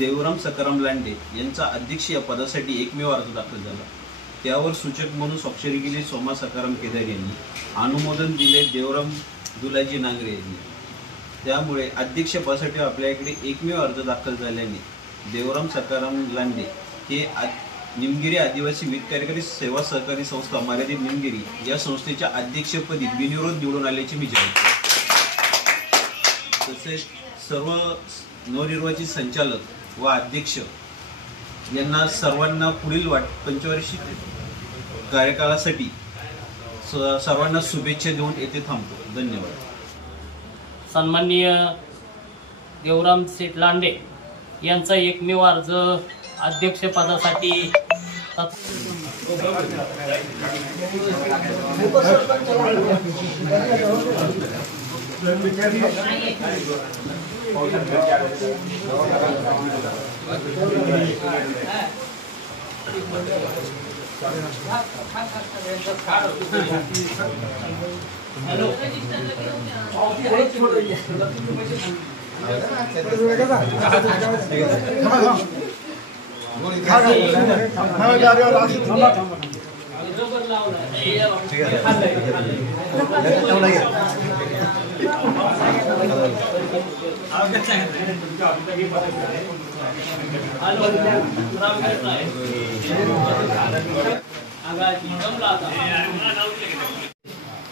देवराम सकाराम लांडे यांचा अध्यक्ष या पदासाठी एकमेव अर्ज दाखल झाला। त्यावर सूचक म्हणून स्वाक्षरी केली सोमा सकाराम केदार यांनी, अनुमोदन दिले देवराम दुलाजी नांगरे यांनी। त्यामुळे अध्यक्षपदासाठी आपल्याकडे एकमेव अर्ज दाखल झाल्याने देवराम सकाराम लांडे हे निमगिरी आदिवासी वित्त कार्यकारी सेवा सहकारी संस्था मर्यादित निमगिरी या संस्थेच्या अध्यक्षपदी बिनविरोध निवडून आल्याचे मी जाहीर करतो। तसेच सर्व नवनिर्वाचित संचालक व अध्यक्ष यांना सर्वांना पुढील पंचवार्षिक कार्यकाळासाठी सर्वांना शुभेच्छा देऊन येथे थांबतो। धन्यवाद। सन्माननीय देवराम शेठ लांडे यांचा एकमेव अर्ज अध्यक्षपदासाठी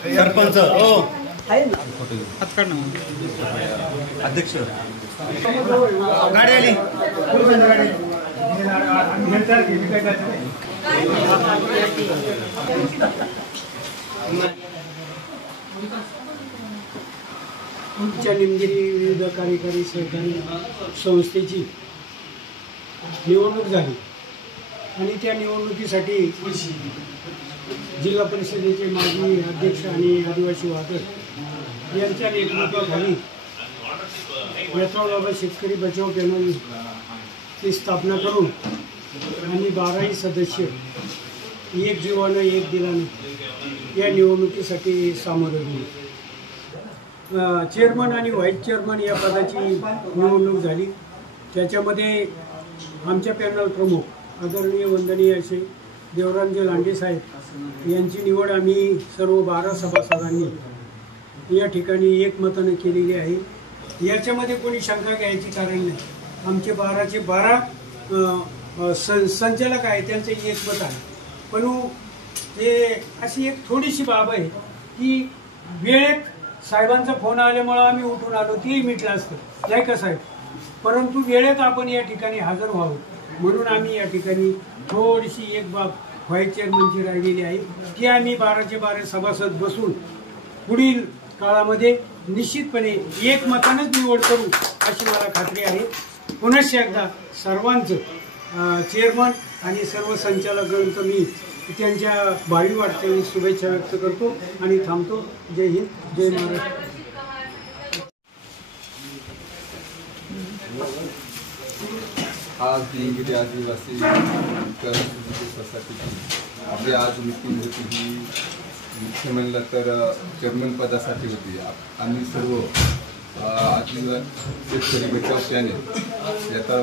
सरपंच अध्यक्ष गाडी आली आमच्या निमगिरी विविध कार्यकारी सहकारी संस्थेची निवडणूक झाली आणि त्या निवडणुकीसाठी जिल्हा परिषदेचे माजी अध्यक्ष आणि आदिवासी वादक यांच्या नेतृत्वाखाली बाबा शेतकरी बचाव पॅनलची स्थापना करून आणि 12 सदस्य एक जीवानं एक दिलाने या निवडणुकीसाठी सामोरे गेले। चेअरमन आणि व्हाईस चेअरमन या पदाची निवडणूक झाली। त्याच्यामध्ये आमच्या पॅनल प्रमुख आदरणीय वंदनीय असे देवरामजी लांडे साहेब यांची निवड आम्ही सर्व 12 सभासदांनी या ठिकाणी एकमताने केलेली आहे। याच्यामध्ये कोणी शंका घ्यायची कारण नाही। आमचे 12चे 12 संचालक आहे त्यांचे एकमत आहे। पण ते अशी एक थोडीशी बाब आहे की वेळेत साहेबांचा फोन आल्यामुळे आम्ही उठून आलो, तेही मिटलं असतं नाही का साहेब, परंतु वेळेत आपण या ठिकाणी हजर व्हावं म्हणून आम्ही या ठिकाणी थोडीशी एक बाब व्हाईस चेअरमनची राहिलेली आहे की आम्ही 12चे 12 सभासद बसून पुढील काळामध्ये निश्चितपणे एकमतानेच निवड करू अशी मला खात्री आहे। पुन्हा एकदा सर्वांचं चेअरमन आणि सर्व संचालकांचं मी त्यांच्या भावी वाटचाली शुभेच्छा व्यक्त करतो आणि थांबतो। जय हिंद, जय महाराष्ट्र। आज निमगिरी आदिवासी सोसायटीची आपली आज मीटिंग होती ही मुख्य म्हणलं तर चेअरमन पदासाठी होती। आम्ही सर्व आदिवासी शेतकरी बचाव पॅनल याचा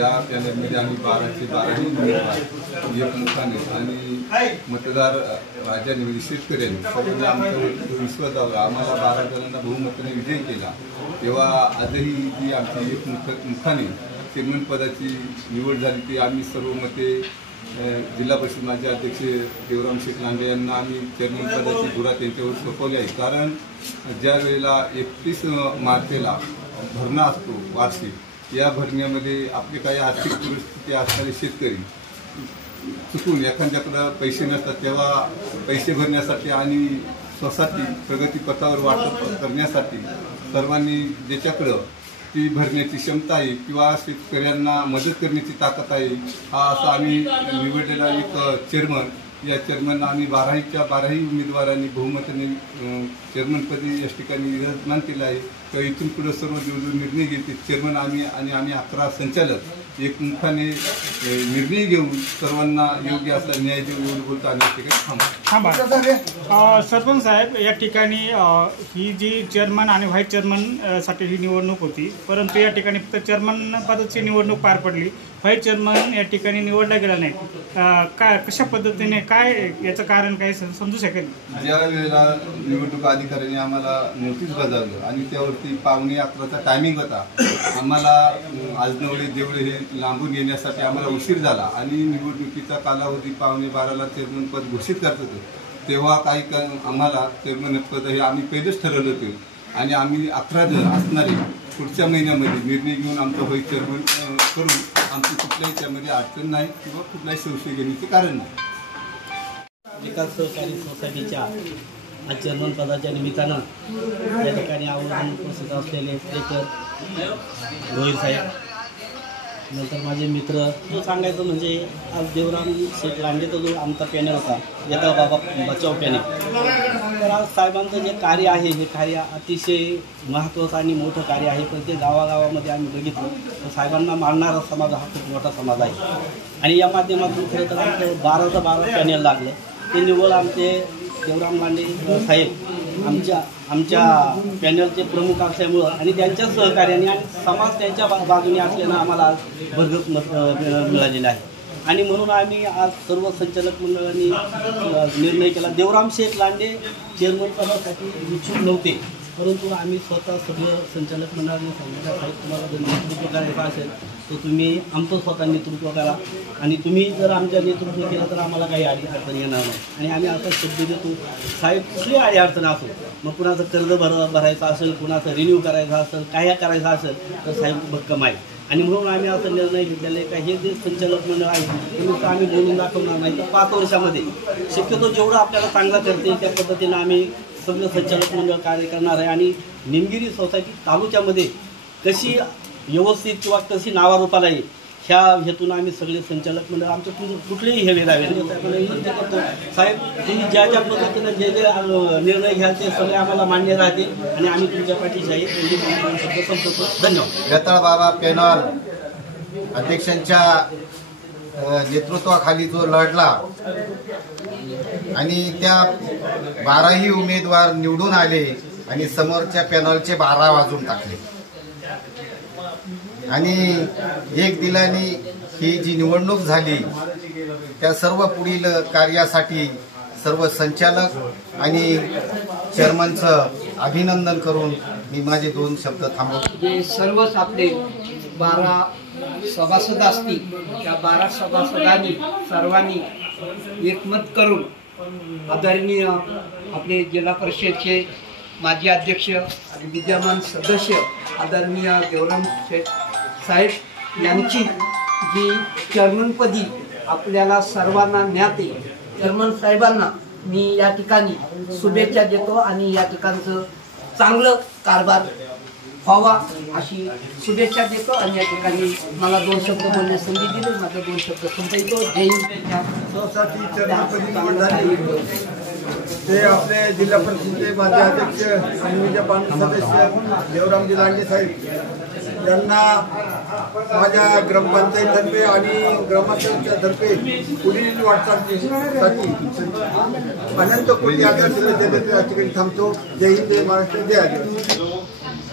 या पॅनलमध्ये आम्ही 12चे 12 उमेदवार एकमुखाने आणि मतदार राजाने शेतकऱ्यांनी सर्वांनी आमचा विश्वासावर आम्हाला 12 जणांना बहुमताने विजयी केला। तेव्हा आजही जी आमची एकमुखाने चेअरमन पदाची निवड झाली ती आम्ही सर्व मते जिल्हा परिषद माजी अध्यक्ष देवराम शेठ लांडे यांना आम्ही चेअरमन पदाची धुरा त्यांच्यावर सोपवली आहे। कारण ज्या वेळेला 31 मार्चला भरणा असतो वार्षिक, या भरण्यामध्ये आपली काही आर्थिक परिस्थिती असणारे शेतकरी चुकून एखाद्याकडं पैसे नसतात तेव्हा पैसे भरण्यासाठी आणि स्वतःची प्रगतीपथावर वाटप करण्यासाठी सर्वांनी ज्याच्याकडं ती भरण्याची क्षमता आहे किंवा शेतकऱ्यांना मदत करण्याची ताकद आहे हा असा आम्ही निवडलेला एक चेअरमन, या चेअरमन आम्ही 12च्या 12 उमेदवारांनी बहुमताने चेअरमनपदी या ठिकाणी विराजमान केलं आहे। तर इथून पुढे सर्व जो निर्णय घेते चेअरमन आम्ही आणि आम्ही 11 संचालक एकमुखाने निर्णय घेऊन सर्वांना योग्य असा न्याय देऊन एवढं बोलतो आणि या ठिकाणी थांबा. सरपंच साहेब, या ठिकाणी ही जी चेअरमन आणि व्हाईस चेअरमन साठी ही निवडणूक होती, परंतु या ठिकाणी फक्त चेअरमन पदाची निवडणूक पार पडली, व्हाईस चेअरमन या ठिकाणी निवडला गेला नाही. काय कशा पद्धतीने, काय याचं कारण काय समजू शकेल? ज्या वेळेला निवडणूक अधिकाऱ्यांनी आम्हाला नोटीस बजावलं आणि त्यावरती 11:15चा टायमिंग होता, आम्हाला आजनवडे देवळे हे लांबून येण्यासाठी आम्हाला उशीर झाला आणि निवडणुकीचा कालावधी 11:15ला चेअरमन पद घोषित करत होते. तेव्हा आम्हाला चेअरमन पद हे आम्ही पहिलेच ठरवलं होते आणि आम्ही 11 जण असणारे पुढच्या महिन्यामध्ये निर्णय घेऊन आमचं व्हाईस चेअरमन करून आमची कुठल्याही त्यामध्ये अडचण नाही किंवा कुठलाही संशय घेण्याचे कारण नाही. विकास सहकारी सोसायटीच्या आज चेअरमन पदाच्या निमित्तानं या ठिकाणी आवर्जून उपस्थित असलेले प्रेकर गोहिल साहेब, नंतर माझे मित्र, तो सांगायचं म्हणजे आज देवराम शेठ लांडेचा जो आमचा पॅनल होता, याचा बाबा बचाव पॅनल, तर आज साहेबांचं जे कार्य आहे हे कार्य अतिशय महत्त्वाचं आणि मोठं कार्य आहे. पण ते गावागावामध्ये आम्ही बघितलं तर साहेबांना मानणारा समाज हा खूप मोठा समाज आहे आणि या माध्यमातून खरं तर आमचं 12चं 12 पॅनल लागलं. ते निव्वळ आमचे देवराम लांडे साहेब आमच्या पॅनलचे प्रमुख असल्यामुळं आणि त्यांच्या सहकार्याने आणि समाज त्यांच्या बाजूने असल्यानं आम्हाला आज भरघोस मत मिळालेलं आहे. आणि म्हणून आम्ही आज सर्व संचालक मंडळांनी निर्णय केला. देवराम शेठ लांडे चेअरमन पदासाठी इच्छुक नव्हते, परंतु आम्ही स्वतः सगळं संचालक मंडळाने सांगितलं, साहेब तुम्हाला जर नेतृत्व करायचं असेल तर तुम्ही आमचं स्वतः नेतृत्व करा आणि तुम्ही जर आमच्या नेतृत्व केलं तर आम्हाला काही अडचण येणार नाही. आणि आम्ही असा शब्द देतो, साहेब कुठली अडचण असो, मग कुणाचं कर्ज भरायचं असेल, कुणाचं रिन्यू करायचं असेल, काय करायचं असेल तर साहेब भक्कम आहे. आणि म्हणून आम्ही असा निर्णय घेतलेला आहे का हे जे संचालक मंडळ आहे ते नुसतं आम्ही बोलून दाखवणार नाही, तर 5 वर्षामध्ये शक्यतो जेवढं आपल्याला चांगलं करते त्या पद्धतीनं आम्ही सगळं संचालक मंडळ कार्य करणार आहे. आणि निमगिरी सोसायटी तालुक्यामध्ये कशी व्यवस्थित किंवा कशी नावारूपाला येईल ह्या हेतून आम्ही सगळे संचालक मंडळ आमचं कुठलेही हे वेधावे करतो. साहेब तुम्ही ज्या ज्या पद्धतीनं जे जे निर्णय घ्याल ते सगळे आम्हाला मान्य राहतील आणि आम्ही तुमच्या पाठीशी आहे एवढी संपतो. धन्यवाद. यताळ बाबा पॅनल अध्यक्षांच्या नेतृत्वाखाली जो लढला आणि त्या 12ही उमेदवार निवडून आले आणि समोरच्या पॅनलचे 12 वाजून टाकले आणि एक दिलाने ही जी निवडणूक झाली त्या सर्व पुढील कार्यासाठी सर्व संचालक आणि चेअरमनचं अभिनंदन करून मी माझे 2 शब्द थांबवतो. जे सर्वच आपले 12 सभासद असतील त्या 12 सभासदांनी सर्वांनी एकमत करून आदरणीय आपले जिल्हा परिषदचे माजी अध्यक्ष आणि विद्यमान सदस्य आदरणीय देवराम शेठ साहेब यांची जी चेअरमनपदी आपल्याला सर्वांना ज्ञाते, चेअरमन साहेबांना मी या ठिकाणी शुभेच्छा देतो आणि या ठिकाणचं चांगलं कारभार व्हावा अशी शुभेच्छा देतो. आणि या ठिकाणी मला 2 शब्द बोलण्यास संधी दिली, माझं 2 शब्द संपवतो. जय हिंद. सोसायटी चेअरमनपदी निवड झाली ते आपले जिल्हा परिषदेचे माजी अध्यक्ष आणि विद्यमान सदस्य देवरामजी लांडे साहेब यांना माझ्या ग्रामपंचायततर्फे आणि ग्रामपंचायततर्फे पुढील वाटचालीसाठी अनंत कोटी आदर्श थांबतो. जय हिंद, जय महाराष्ट्र, जय आदिवासी.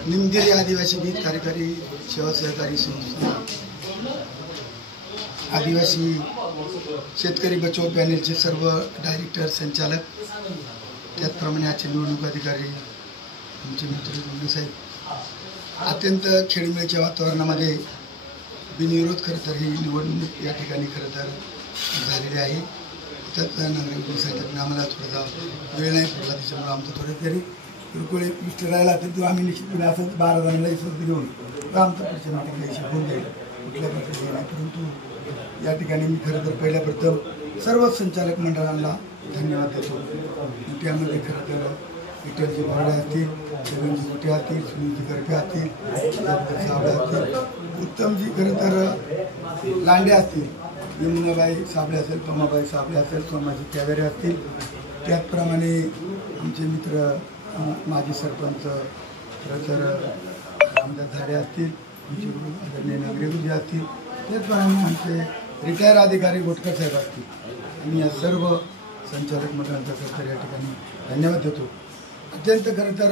निमगिरी आदिवासी गीत कार्यकारी सेवा सहकारी संस्था आदिवासी शेतकरी बचाव पॅनेलचे सर्व डायरेक्टर संचालक, त्याचप्रमाणे आजचे निवडणूक अधिकारी आमचे मित्र गोंडसाहेब, अत्यंत खेळीमेळीच्या वातावरणामध्ये बिनविरोध खरं तर ही निवडणूक या ठिकाणी खरं तर झालेली आहे. त्यात नागरिक साहेबांनी आम्हाला थोडासा वेळ नाही पडला, त्याच्यामुळे आमचं थोडं तरी किरकोळ विषय राहिला तर तो आम्ही निश्चितपणे असंच 12 जणांना इसं घेऊन आमचं पुढच्या मीटिंगला हिशोब होऊन जाईल, कुठल्या प्रकारचे नाही. परंतु या ठिकाणी मी खरं तर पहिल्या प्रथम सर्व संचालक मंडळांना धन्यवाद देतो. त्यामध्ये खरं तर विठ्ठलजी बोर्डे असतील, छगनजी गुटे असतील, सुनीलजी गरपे असतील, साबळे असतील, उत्तमजी खरं तर लांडे असतील, यमुनाबाई साबळे असेल, पमाबाई साबळे असेल, सोमाजी कॅवेरे असतील, त्याचप्रमाणे आमचे मित्र माजी सरपंच खरं तर रामदास झाडे असतील, आमचे आदरणीय नागरे गुरुजी असतील, त्याचप्रमाणे आमचे रिटायर अधिकारी गोटकर साहेब असतील आणि या सर्व संचालक मंडळांचा खरं या ठिकाणी धन्यवाद देतो. अत्यंत खरं तर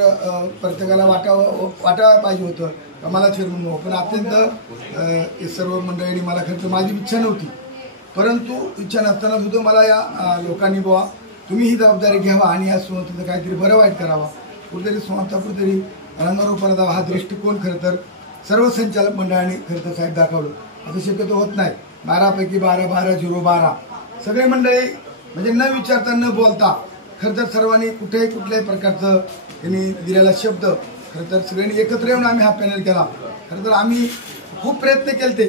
प्रत्येकाला वाटायला पाहिजे होतं मला चेअरमन व्हावं, पण अत्यंत सर्व मंडळींनी मला खरं तर माझी इच्छा नव्हती, परंतु इच्छा नसताना सुद्धा मला या लोकांनी बुवा तुम्ही ही जबाबदारी घ्यावा आणि या संस्थेचं काहीतरी बरं वाईट करावा, कुठेतरी संस्था कुठेतरी रंगारोपणा द्यावा हा दृष्टिकोन खरं तर सर्व संचालक मंडळांनी खरं तर साहेब दाखवलं. आता शक्यतो होत नाही. 12 पैकी 12, 12-0-12 सगळे मंडळी म्हणजे न विचारता न बोलता खरं तर सर्वांनी कुठल्याही प्रकारचं त्यांनी दिलेला शब्द खरं तर सगळ्यांनी एकत्र येऊन आम्ही हा पॅनल केला. खरं तर आम्ही खूप प्रयत्न केले ते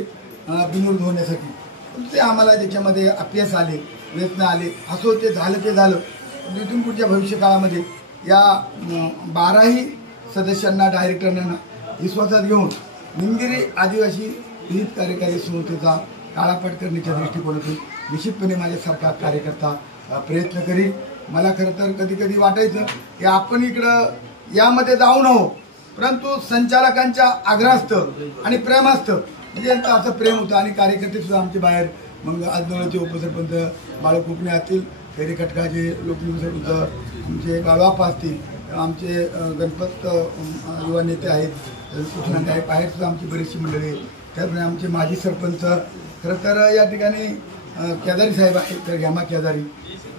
बिनविरोध होण्यासाठी, पण ते आम्हाला त्याच्यामध्ये अपयश आले, प्रयत्न आले. असो ते झालं. इथून पुढच्या भविष्यकाळामध्ये या 12ही सदस्यांना डायरेक्टरांना विश्वासात घेऊन निमगिरी आदिवासी विहित कार्यकारी संस्थेचा काळापाठ करण्याच्या दृष्टिकोनातून निश्चितपणे माझ्यासारखा कार्यकर्ता प्रयत्न करील. मला खरं तर कधी कधी वाटायचं की आपण इकडं यामध्ये जाऊ नये, परंतु संचालकांच्या आग्रहास्तव आणि प्रेमास्तव म्हणजे असं प्रेम होतं आणि कार्यकर्ते सुद्धा आमचे बाहेर मग आजनोळचे उपसरपंच बाळू कुकणे असतील, फेरी खटकाचे लोकनियुक्त आमचे बाळवापा असतील, आमचे गणपत युवा नेते आहेत, कृष्णा गायक बाहेर सुद्धा आमची बरीचशी मंडळी आहेत. त्याप्रमाणे आमचे माजी सरपंच खरं तर या ठिकाणी केदारी साहेब आहेत, तर हेमा केदारी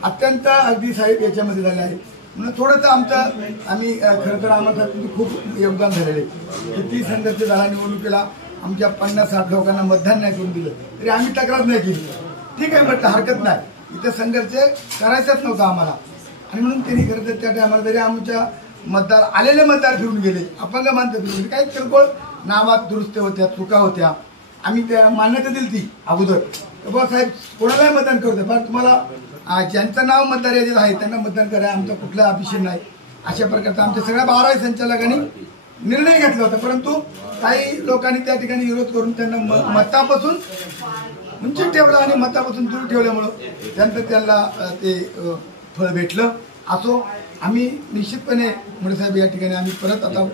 अत्यंत अगदी साहेब याच्यामध्ये झाले आहेत. म्हणून थोडंसं आम्ही खरं तर आम्हाला खूप योगदान झालेलं आहे. किती संघर्ष झाला निवडणुकीला, आमच्या 50-60 लोकांना मतदान नाही करून दिलं तरी आम्ही तक्रार नाही केली. ठीक आहे म्हटलं हरकत नाही, इथं संघर्ष करायचाच नव्हता आम्हाला. आणि म्हणून त्यांनी खरं तर त्या टायमाला तरी आमच्या आलेले मतदार फिरून गेले, अपंग माणसं फिरून गेले, काही किरकोळ नावात दुरुस्ती होत्या, चुका होत्या, आम्ही त्या मान्यता दिली ती अगोदर बाबा साहेब कोणालाही मतदान करू द्या, पण तुम्हाला ज्यांचं नाव मतदार यादीत आहे त्यांना मतदान करा, आमचा कुठला अभिषेक नाही. अशा प्रकारचा आमच्या सगळ्या 12 संचालकांनी निर्णय घेतला होता. परंतु काही लोकांनी त्या ठिकाणी विरोध करून त्यांना मतापासून उंचीत ठेवलं आणि मतापासून दूर ठेवल्यामुळं त्यांना ते फळ भेटलं. असो आम्ही निश्चितपणे मुळे साहेब या ठिकाणी आम्ही परत आता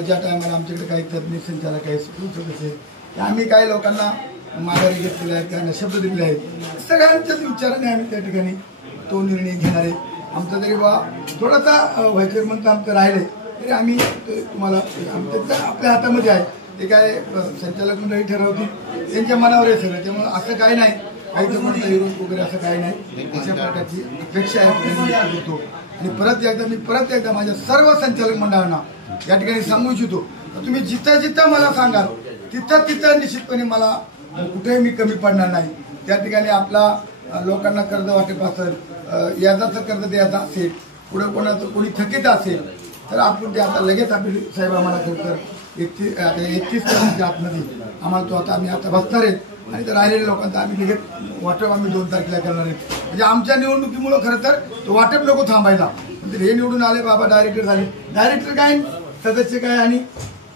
ज्या टायमाला आमच्याकडे काही तज्ज्ञ संचालक आहेत, सदस्य आहेत, आम्ही काही लोकांना माघारी घेतलेले आहेत, त्यांना शब्द दिलेले आहेत, सगळ्यांच्याच विचाराने आम्ही त्या ठिकाणी तो निर्णय घेणार आहे. आमचा जरी बा थोडासा व्हायचं म्हणतं आमचं राहिले तरी आम्ही तुम्हाला आपल्या हातामध्ये आहे, ते काय संचालक मंडळी ठरवतील, त्यांच्या मनावर आहे सगळं. त्यामुळे असं काही नाही, काही कोणता विरोध वगैरे असं काही नाही. अशा प्रकारची अपेक्षा आहे करतो. आणि परत एकदा माझ्या सर्व संचालक मंडळांना या ठिकाणी सांगू इच्छितो, तुम्ही जिथं मला सांगाल तिथं निश्चितपणे मला कुठेही मी कमी पडणार नाही. त्या ठिकाणी आपला लोकांना कर्ज वाटप असेल, यादाचं कर्ज द्यायचं असेल, पुढे कोणी थकीत असेल तर आपण ते आता लगेच आपले साहेब आम्हाला खरं 31 तारखेच्या आतमध्ये आम्हाला तो आम्ही आता बसणार आहेत. आणि तर राहिलेल्या लोकांचा आम्ही लगेच वाटप आम्ही 2 तारखेला करणार आहेत. म्हणजे आमच्या निवडणुकीमुळं खरं तर तो वाटप नको थांबायला. म्हणजे हे निवडून आले बाबा डायरेक्टर झाले, डायरेक्टर काय, सदस्य काय आणि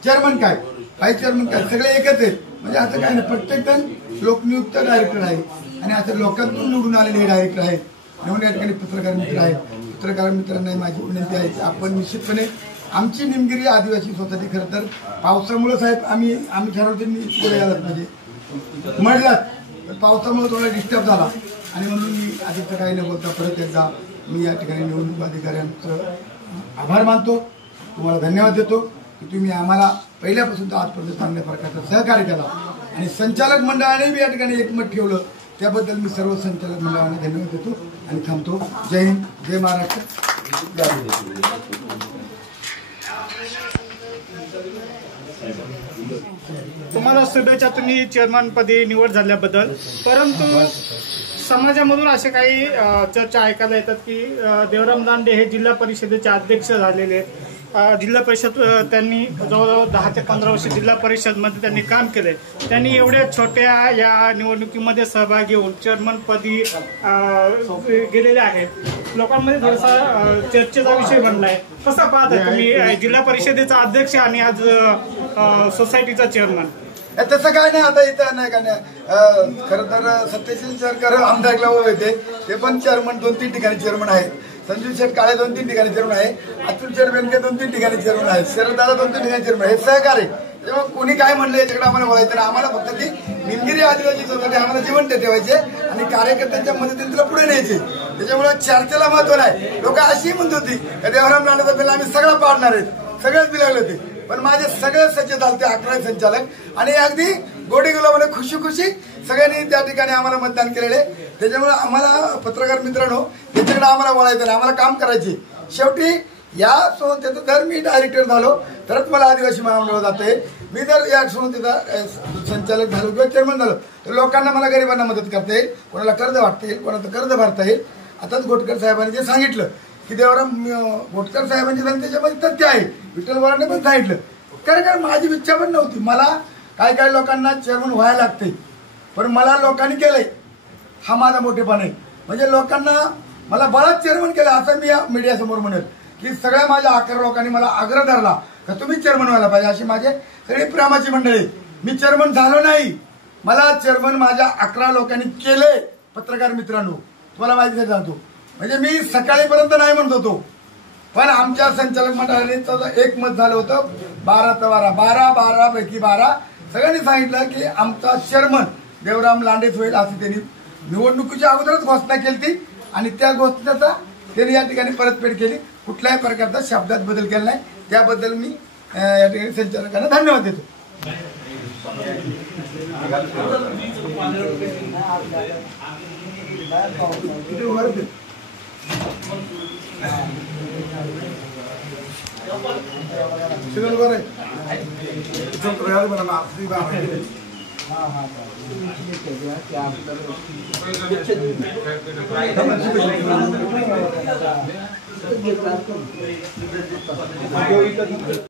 चेअरमन काय, व्हाईस चेअरमन काय, सगळे एकच आहेत. म्हणजे असं काय नाही, प्रत्येक जण लोकनियुक्त डायरेक्टर आहे आणि असं लोकांतून निवडून आलेले डायरेक्टर आहेत. म्हणून या ठिकाणी पत्रकार मित्र आहेत. पत्रकार मित्रांना माझी विनंती आहे की आपण निश्चितपणे आमची निमगिरी आदिवासी सोसायटी खरं तर पावसामुळे साहेब आम्ही ठरवतो पुढे यायलाच म्हणजे म्हणलात पावसामुळे थोडा डिस्टर्ब झाला आणि म्हणून मी आधीचं काही न बोलता परत एकदा मी या ठिकाणी निवडणूक अधिकाऱ्यांचं आभार मानतो, तुम्हाला धन्यवाद देतो की तुम्ही आम्हाला पहिल्यापासून तर आजपर्यंत चांगल्या प्रकारचं सहकार्य केला आणि संचालक मंडळाने बी या ठिकाणी एकमत ठेवलं, त्याबद्दल मी सर्व संचालक मंडळांना धन्यवाद देतो आणि थांबतो. जय हिंद, जय महाराष्ट्र. तुम्हाला शुभेच्छा तुम्ही चेअरमनपदी निवड झाल्याबद्दल. परंतु समाजामधून असे काही चर्चा ऐकायला येतात की देवराम लांडे हे जिल्हा परिषदेचे अध्यक्ष झालेले आहेत. जिल्हा परिषद त्यांनी जवळजवळ 10 ते 15 वर्ष जिल्हा परिषदमध्ये त्यांनी काम केले. त्यांनी एवढ्या छोट्या या निवडणुकीमध्ये सहभागी होऊन चेअरमनपदी गेलेले आहेत. लोकांमध्ये थोडासा चर्चेचा विषय बनला आहे. कसा पाहता तुम्ही जिल्हा परिषदेचा अध्यक्ष आणि आज सोसायटीचा चेअरमन? तसं काय नाही, आता इथं नाही का नाही. खरं तर सत्यशील सरकार आमदारला होते, ते पण चेअरमन 2-3 ठिकाणी चेअरमन आहेत. संजू शेठ काळे 2-3 ठिकाणी चेअरमन आहे, अतुल शेठ बेनके 2-3 ठिकाणी चेअरमन आहे, शरददादा 2-3 ठिकाणी चेअरमन आहे. हे सहकार्य तेव्हा कोणी काय म्हणलं याच्याकडे आम्हाला बोलायचं नाही. आम्हाला फक्त ती निमगिरी आदिवासी सोसायटी आम्हाला जिवंत ठेवायचे आणि कार्यकर्त्यांच्या मदतीने तिला पुढे न्यायचे. त्याच्यामुळे चर्चेला महत्व नाही. लोक अशी म्हणत होती का देवराम लांडेचा बिल आम्ही सगळं पाडणार आहेत, सगळेच बिलागले होते. पण माझे सगळे सचिव झाले 11 संचालक आणि अगदी गोडी गुलाबाने खुशी खुशी सगळ्यांनी त्या ठिकाणी आम्हाला मतदान केलेले. त्याच्यामुळे आम्हाला पत्रकार मित्रांनो त्याच्याकडे आम्हाला वळायचं नाही, आम्हाला काम करायचे. शेवटी या संस्थेचं जर मी डायरेक्टर झालो तरच मला आदिवासी महामंडळ जाते. मी जर या संस्थेचा संचालक झालो किंवा चेअरमन झालो तर लोकांना मला गरिबांना मदत करता येईल, कोणाला कर्ज वाटता येईल, कोणाचं कर्ज भरता येईल. आताच घोटकर साहेबांनी जे सांगितलं की देवराम घोटकर साहेबांची त्याच्यामध्ये तथ्य आहे. विठ्ठल बोरांनी पण सांगितलं कारण माझी इच्छा पण नव्हती. मला काही लोकांना चेअरमन व्हायला लागते, पण मला लोकांनी केलंय, हा माझा मोठेपण आहे. म्हणजे लोकांना मला बळाच चेअरमन केलं असं मी या मीडियासमोर म्हणेल की सगळ्या माझ्या 11 लोकांनी मला आग्रह धरला का तुम्ही चेअरमन व्हायला पाहिजे. अशी माझे सगळी प्रेमाची मंडळी. मी चेअरमन झालो नाही, मला चेअरमन माझ्या 11 लोकांनी केले. पत्रकार मित्रांनो तुम्हाला माहिती सांगतो, म्हणजे मी सकाळीपर्यंत नाही म्हणत होतो, पण आमच्या संचालक मंडळाने एक मत झालं होतं 12 पैकी 12 सगळ्यांनी सांगितलं की आमचा चेअरमन देवराम लांडेच होईल असं त्यांनी निवडणुकीच्या अगोदरच घोषणा केली आणि त्या घोषणेचा त्यांनी या ठिकाणी परतफेड केली. कुठल्याही प्रकारचा शब्दात बदल केला नाही. त्याबद्दल मी या ठिकाणी संचालकांना धन्यवाद देतो.